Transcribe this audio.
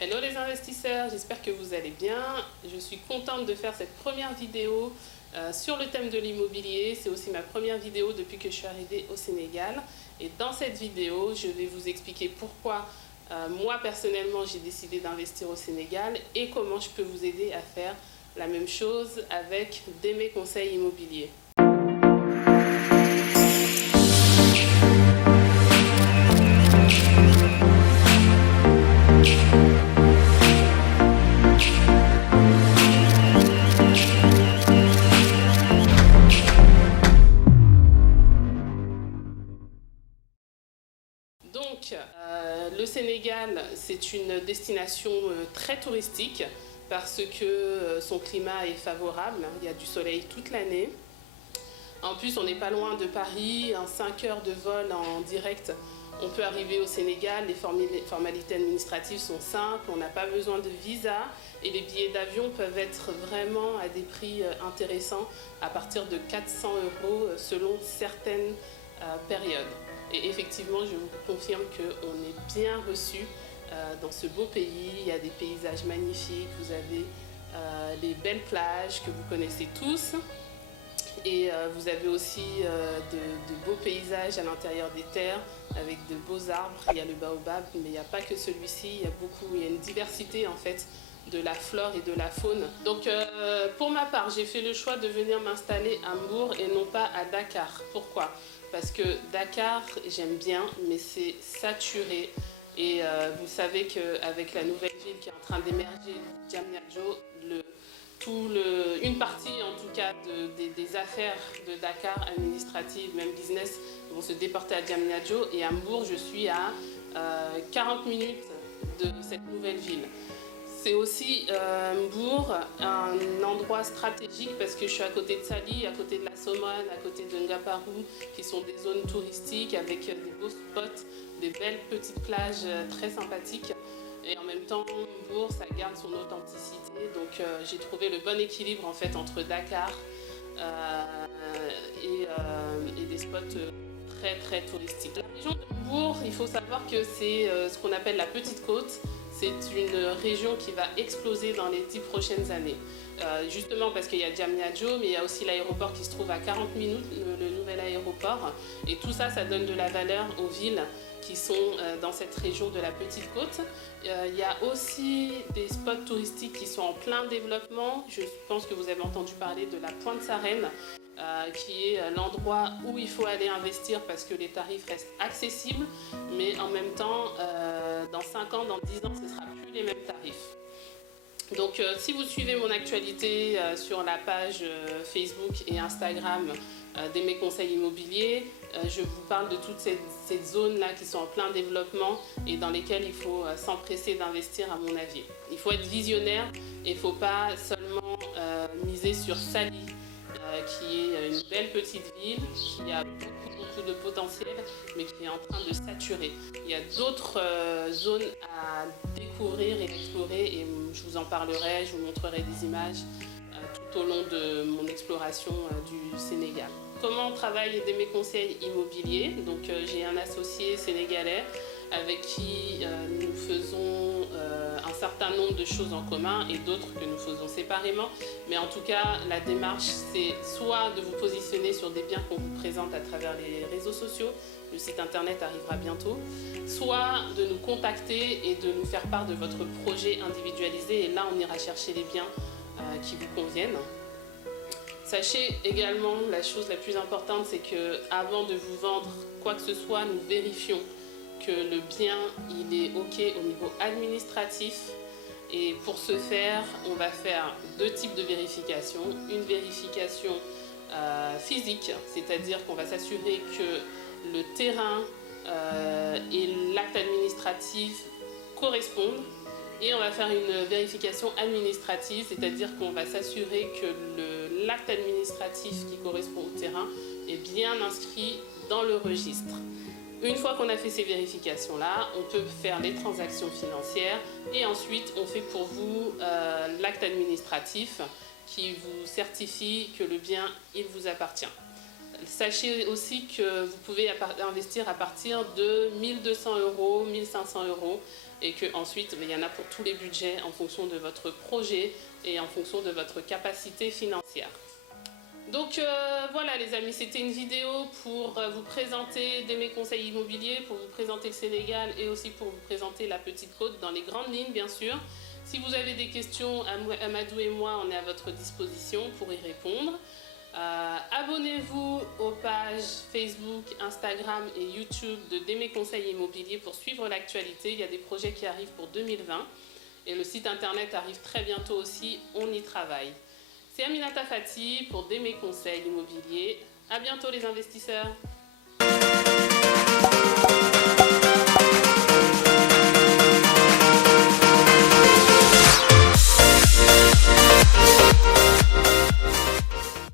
Hello les investisseurs, j'espère que vous allez bien. Je suis contente de faire cette première vidéo sur le thème de l'immobilier. C'est aussi ma première vidéo depuis que je suis arrivée au Sénégal. Et dans cette vidéo, je vais vous expliquer pourquoi moi personnellement j'ai décidé d'investir au Sénégal et comment je peux vous aider à faire la même chose avec mes conseils immobiliers. Donc, le Sénégal, c'est une destination très touristique parce que son climat est favorable, il y a du soleil toute l'année. En plus, on n'est pas loin de Paris, en 5 heures de vol en direct, on peut arriver au Sénégal, les formalités administratives sont simples, on n'a pas besoin de visa et les billets d'avion peuvent être vraiment à des prix intéressants à partir de 400 € selon certaines périodes. Et effectivement, je vous confirme qu'on est bien reçu dans ce beau pays. Il y a des paysages magnifiques, vous avez les belles plages que vous connaissez tous. Et vous avez aussi de beaux paysages à l'intérieur des terres avec de beaux arbres. Il y a le baobab, mais il n'y a pas que celui-ci. Il y a une diversité en fait de la flore et de la faune. Donc pour ma part, j'ai fait le choix de venir m'installer à Mbour et non pas à Dakar. Pourquoi ? Parce que Dakar, j'aime bien, mais c'est saturé. Et vous savez qu'avec la nouvelle ville qui est en train d'émerger, Diamniadio, une partie en tout cas des affaires de Dakar, administratives, même business, vont se déporter à Diamniadio. Et à Mbour, je suis à 40 minutes de cette nouvelle ville. C'est aussi Mbour, un endroit stratégique parce que je suis à côté de Sali, à côté de la Somone, à côté de Ngaparou, qui sont des zones touristiques avec des beaux spots, des belles petites plages très sympathiques. Et en même temps, Mbour, ça garde son authenticité. Donc j'ai trouvé le bon équilibre en fait entre Dakar et des spots très touristiques. La région de Mbour, il faut savoir que c'est ce qu'on appelle la Petite Côte. C'est une région qui va exploser dans les 10 prochaines années. Justement parce qu'il y a Diamniadio, mais il y a aussi l'aéroport qui se trouve à 40 minutes, le nouvel aéroport. Et tout ça, ça donne de la valeur aux villes qui sont dans cette région de la Petite Côte. Il y a aussi des spots touristiques qui sont en plein développement. Je pense que vous avez entendu parler de la Pointe Sarène, qui est l'endroit où il faut aller investir parce que les tarifs restent accessibles, mais en même temps, dans 5 ans, dans 10 ans, ce ne sera plus les mêmes tarifs. Donc si vous suivez mon actualité sur la page Facebook et Instagram mes conseils immobiliers, je vous parle de toutes ces zones-là qui sont en plein développement et dans lesquelles il faut s'empresser d'investir à mon avis. Il faut être visionnaire et il ne faut pas seulement miser sur Sali, qui est une belle petite ville, qui a beaucoup de potentiel, mais qui est en train de saturer. Il y a d'autres zones à découvrir et explorer, et je vous en parlerai, je vous montrerai des images tout au long de mon exploration du Sénégal. Comment on travaille mes conseils immobiliers? Donc j'ai un associé sénégalais avec qui nous faisons un certain nombre de choses en commun et d'autres que nous faisons séparément. Mais en tout cas, la démarche, c'est soit de vous positionner sur des biens qu'on vous présente à travers les réseaux sociaux, le site internet arrivera bientôt, soit de nous contacter et de nous faire part de votre projet individualisé. Et là, on ira chercher les biens qui vous conviennent. Sachez également, la chose la plus importante, c'est qu'avant de vous vendre quoi que ce soit, nous vérifions que le bien il est OK au niveau administratif. Et pour ce faire, on va faire 2 types de vérifications. Une vérification physique, c'est-à-dire qu'on va s'assurer que le terrain et l'acte administratif correspondent. Et on va faire une vérification administrative, c'est-à-dire qu'on va s'assurer que l'acte administratif qui correspond au terrain est bien inscrit dans le registre. Une fois qu'on a fait ces vérifications-là, on peut faire les transactions financières et ensuite on fait pour vous l'acte administratif qui vous certifie que le bien il vous appartient. Sachez aussi que vous pouvez investir à partir de 1 200 €, 1 500 € et qu'ensuite, il y en a pour tous les budgets en fonction de votre projet et en fonction de votre capacité financière. Donc voilà les amis, c'était une vidéo pour vous présenter mes conseils immobiliers, pour vous présenter le Sénégal et aussi pour vous présenter la Petite Côte dans les grandes lignes bien sûr. Si vous avez des questions, Amadou et moi, on est à votre disposition pour y répondre. Abonnez-vous aux pages Facebook, Instagram et YouTube de mes conseils immobiliers pour suivre l'actualité. Il y a des projets qui arrivent pour 2020 et le site internet arrive très bientôt aussi, on y travaille. C'est Aminata Fati pour mes conseils immobiliers. À bientôt les investisseurs.